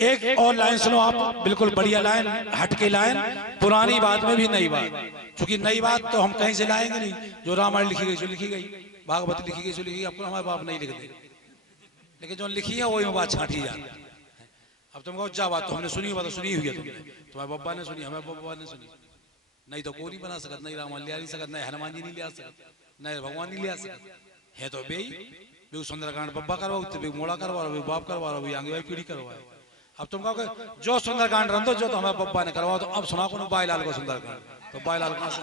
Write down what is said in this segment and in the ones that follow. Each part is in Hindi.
एक और लाइन सुनो आप, बिल्कुल बढ़िया लाइन, हटके लाइन, पुरानी बात में भी नई बात। क्योंकि नई बात तो हम कहीं से लाएंगे नहीं, जो रामायण लिखी गई सो लिखी गई, भागवत लिखी गई सो लिखी गई, आपको हमारे बाप नहीं लिख दे, लेकिन जो लिखी है वही में बात छाटी जाती है। अब तुम कहो जा बात तो हमने सुनी, बात तो सुनी हुई है तुमने, तुम्हारे बब्बा ने सुनी, हमारे बब्बा ने सुनी, नहीं तो कोई नहीं बना सकता, नहीं रामायण ले नहीं सकता, नहीं हनुमान जी नहीं ले सकता, नहीं भगवान नहीं ले सकता है, तो बे सुंदरकांड बब्बा करवाओ, तो मोड़ा करवा रहा, बाप करवा रहा, आगे वाली पीढ़ी करवाए। अब तुम कहोगे जो सुंदरकांड रंधो जो तो हमारे बब्बा ने करवा, तो अब सुना को बाईलाल को सुंदरकांड, तो बाईलाल कहां से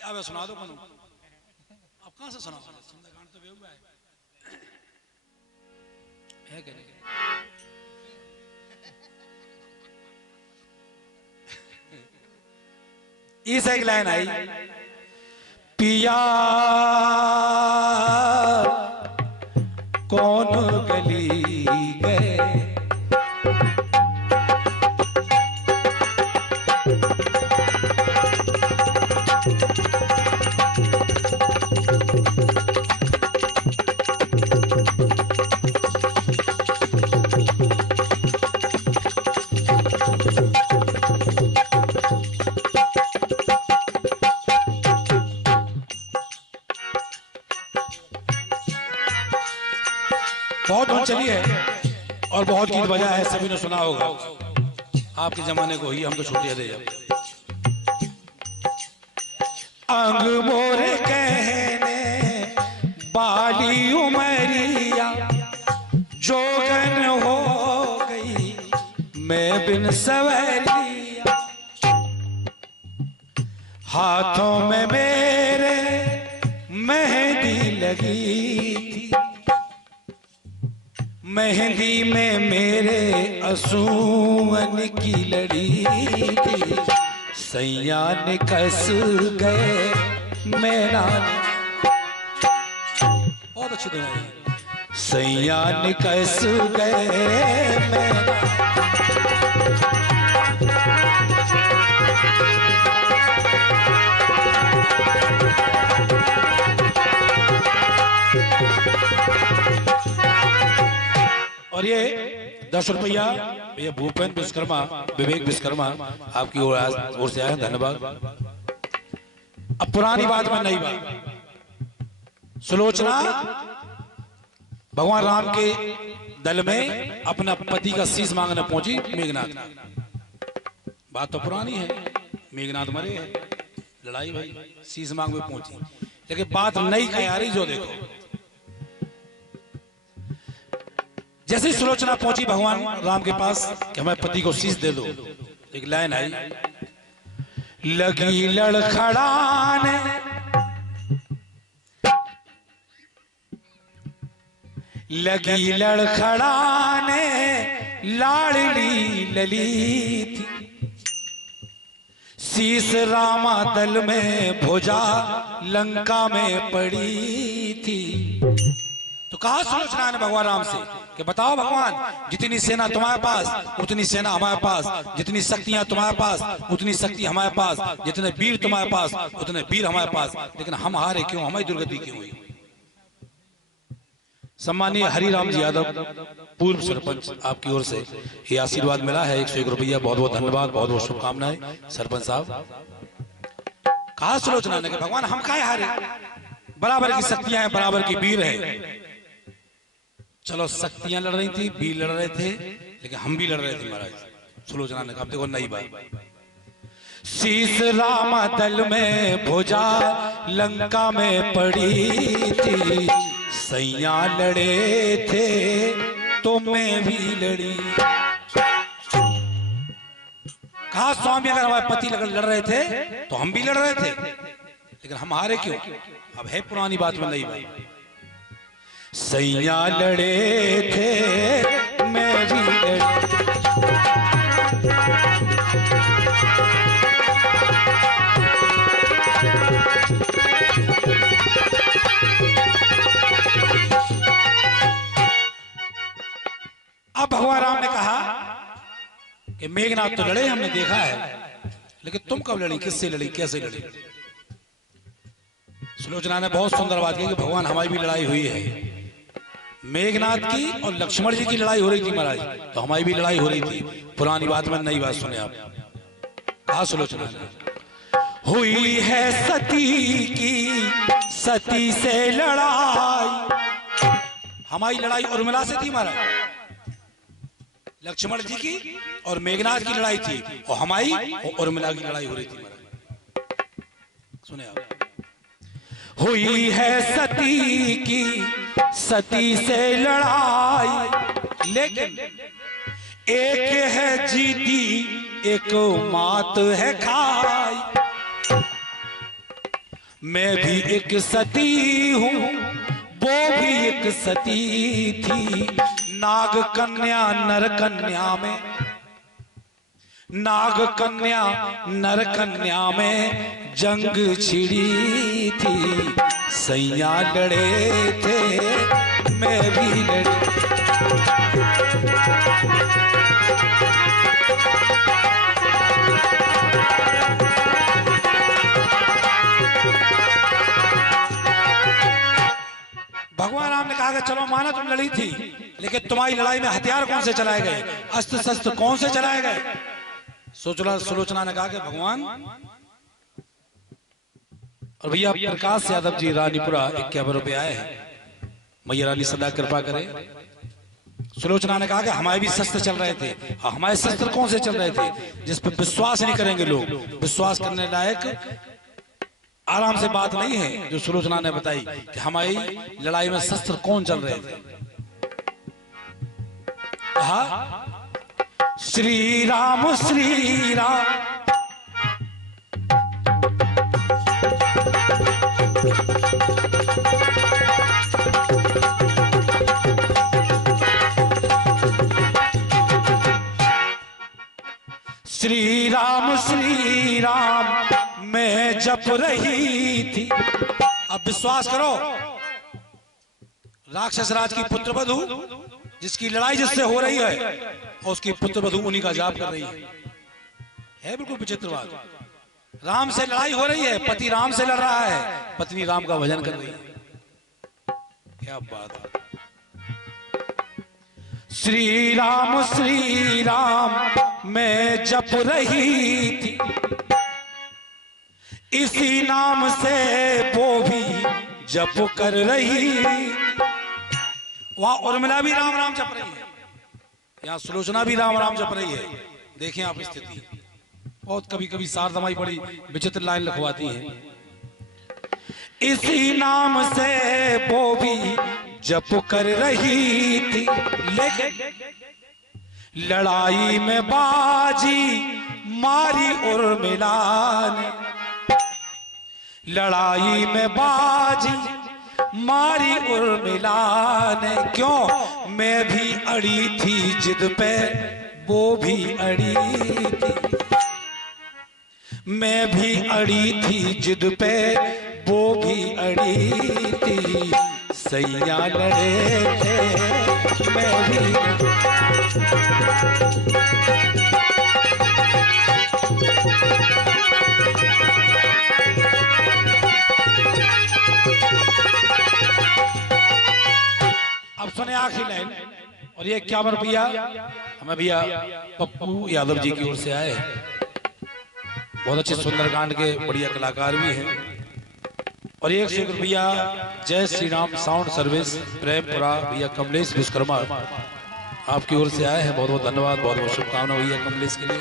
अब सुना दो कौन, अब कहां से सुना सुंदरकांड, तो बेहुआ है क्या नहीं? इस एक लाइन आई, पिया कौन गली गए, बहुत धुन चली है और बहुत गीत बजा है, सभी ने सुना होगा, आपके जमाने को ही, हम तो छोटे थे जब। अंग मोरे कहने बाली उमरिया, जोगन हो गई मैं बिन सवरिया, हाथों में मेरे मेहंदी लगी थी, मेहंदी में मेरे असून की लड़ी थी, सैया ने कस गए मेरा, बहुत अच्छी धुन है, सैया ने कस गए मेरा, और ये 10 रुपया ये भूपेन विश्वकर्मा, विवेक विश्वकर्मा आपकी ओर से आया, धन्यवाद। अब पुरानी बात में नई बात, सुलोचना भगवान राम के दल में अपना पति का शीश मांगने पहुंची मेघनाथ, बात तो पुरानी है, मेघनाथ मरे हैं, लड़ाई भाई, शीश मांग में पहुंची, लेकिन बात नई क्या आ रही, जो देखो जैसे ही सुलोचना पहुंची भगवान राम के पास कि हमारे पति को शीश दे दो, एक लाइन आई, लगी लड़खड़ाने लगी लड़खड़ाने लाडली लली थी, शीश रामा दल में भुजा लंका में पड़ी थी। तो कहा सुलोचना ने भगवान राम से कि बताओ भगवान, जितनी सेना तुम्हारे पास उतनी सेना हमारे पास, जितनी शक्तियां तुम्हारे पास उतनी शक्ति हमारे पास, जितने वीर तुम्हारे पास उतने वीर हमारे पास, लेकिन हम हारे क्यों, हमारी दुर्गति क्यों हुई। सम्मानीय हरिराम जी यादव पूर्व सरपंच, आपकी ओर से ये आशीर्वाद मिला है, 101 रुपया, बहुत बहुत धन्यवाद, बहुत बहुत शुभकामनाएं सरपंच साहब। कहा सुलोचना ने कि भगवान हम काहे हारे, बराबर की शक्तियां हैं, बराबर की वीर है, चलो शक्तियां लड़ रही थी, वीर लड़ रहे थे, लेकिन हम भी लड़ रहे थे महाराज। सुलोचना ने कहा देखो नई बात, शीश रामा दल में भुजा लंका में पड़ी थी, सैया लड़े थे तो मैं भी लड़ी। कहा स्वामी अगर हमारे पति लड़ रहे थे तो हम भी लड़ रहे थे, लेकिन हम हारे क्यों। अब है पुरानी बात में नई बात, सैया लड़े थे मैं भी लड़ी। अब भगवान राम ने कहा कि मेघनाथ तो लड़े, हमने देखा है, लेकिन तुम कब लड़ी, किससे लड़ी, कैसे लड़ी। सुलोचना ने बहुत सुंदर बात की कि भगवान हमारी भी लड़ाई हुई है, मेघनाथ की और लक्ष्मण जी की लड़ाई हो रही थी महाराज, तो हमारी भी लड़ाई हो रही थी। पुरानी बात में नई बात सुने आप। कहा सुलोचना हुई है सती की सती से लड़ाई। हमारी लड़ाई उर्मिला से थी महाराज, लक्ष्मण जी की और मेघनाथ की लड़ाई थी, और हमारी और उर्मिला की लड़ाई हो रही थी महाराज। सुने आप। हुई है सती की सती से लड़ाई, लेकिन एक है जीती एक मात है खाई। मैं भी एक सती हूँ वो भी एक सती थी, नाग कन्या नर कन्या में, नाग कन्या नर कन्या में जंग छिड़ी थी। सैया लड़े थे मैं भी लड़ी। भगवान राम ने कहा कि चलो माना तुम लड़ी थी, लेकिन तुम्हारी लड़ाई में हथियार कौन से चलाए गए, अस्त्र शस्त्र कौन से चलाए गए। सुलोचना ने कहा कि भगवान, और भैया प्रकाश यादव जी रानीपुरा 51 रुपए आए हैं, मैया रानी सदा कृपा करे। सुलोचना ने कहा कि हमारे भी शस्त्र चल रहे थे। हमारे शस्त्र कौन से चल रहे थे जिस पर विश्वास नहीं करेंगे लोग, विश्वास करने लायक आराम से बात नहीं है जो सुलोचना ने बताई कि हमारी लड़ाई में शस्त्र कौन चल रहे थे। कहा श्री राम श्री राम, श्री राम मैं जप रही थी। अब विश्वास करो, राक्षस राज की पुत्रवधू जिसकी लड़ाई जिससे हो रही है और उसकी पुत्रवधू उन्हीं का जाप कर रही है बिल्कुल विचित्र बात। राम से लड़ाई हो रही है, पति राम से लड़ रहा है, पत्नी राम का भजन कर रही है। क्या बात है। श्री राम मैं जप रही थी, इसी नाम से वो भी जप कर रही। वहां उर्मिला भी राम राम जप रही है, यहाँ सुलोचना भी राम राम जप रही है। देखें आप स्थिति, बहुत कभी कभी शारदमाई बड़ी विचित्र लाइन लिखवाती है। इसी नाम से वो भी जप कर रही थी, लेकिन लड़ाई में बाजी मारी उर्मिला ने, लड़ाई में बाजी मारी उर्मिला ने। क्यों? मैं भी अड़ी थी जिद पे वो भी अड़ी थी, मैं भी अड़ी थी जिद पे वो भी अड़ी थी। सैया लड़े थे मैं भी। अब सुने आखिरी लाइन, और ये 51 रुपया हमें भैया पप्पू यादव जी की ओर से आए हैं। बहुत अच्छे सुंदरकांड के बढ़िया कलाकार भी हैं। और 101 रुपया जय श्री राम साउंड सर्विस प्रेमपुरा भैया कमलेश विश्वकर्मा आपकी ओर से आए हैं। बहुत बहुत धन्यवाद, बहुत बहुत शुभकामना भैया कमलेश के लिए।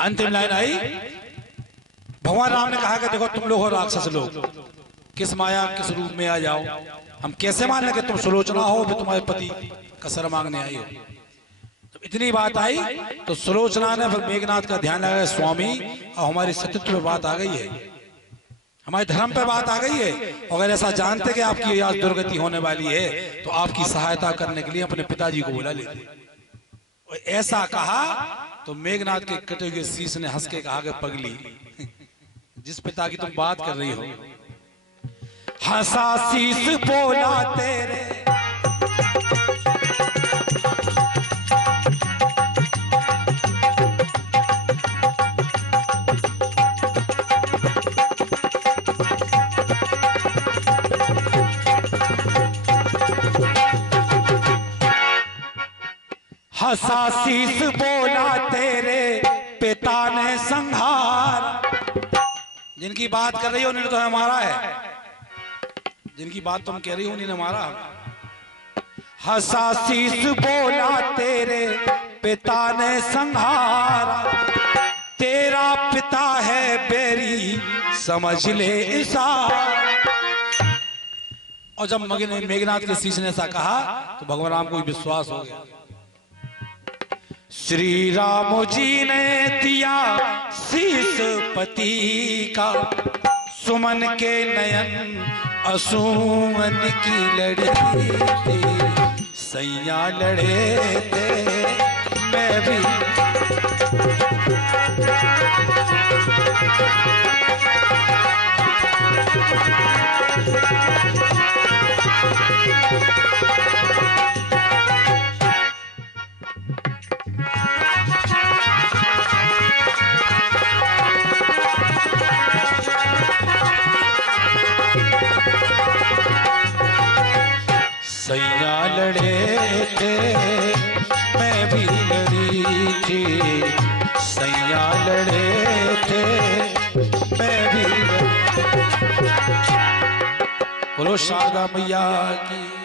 अंतिम लाइन आई, भगवान राम ने कहा कि देखो तुम लोग हो राक्षस लोग, किस माया किस रूप में आ जाओ, हम कैसे मान लें कि तुम सुलोचना हो भी तुम्हारे पति का सर मांगने आई हो। तो इतनी बात आई तो सुलोचना ने फिर मेघनाथ का ध्यान लगाया, स्वामी और हमारी सत्यत्व पे बात आ गई है, हमारे धर्म पे बात आ गई है। अगर ऐसा जानते कि आपकी आज दुर्गति होने वाली है तो आपकी सहायता करने के लिए अपने पिताजी को बुला लेते। ऐसा कहा तो मेघनाथ के कटे हुए शीश ने हंस के कहा कि पगली, जिस पिता की तुम बात कर रही हो, हंसा शीश बोला तेरे, हंसा शीस बोला तेरे पिता ने संहार। जिनकी बात कर रही हो उन्होंने तो हमारा है, जिनकी बात तुम कह रही हो उन्होंने हमारा। हंसा शीस बोला तेरे पिता ने संहारा, तेरा पिता है बेरी समझ ले इशारा। और जब मेघनाथ के शीश ने ऐसा कहा तो भगवान राम को विश्वास हो गया। श्री राम जी ने दिया शीश पति का, सुमन के नयन असुमन की लड़ी थी, सैया लड़े थे मैं भी। सैया लड़े थे मैं भी लड़ी थी, सैया लड़े थे मैं भी। बोलो शारदा मैया की।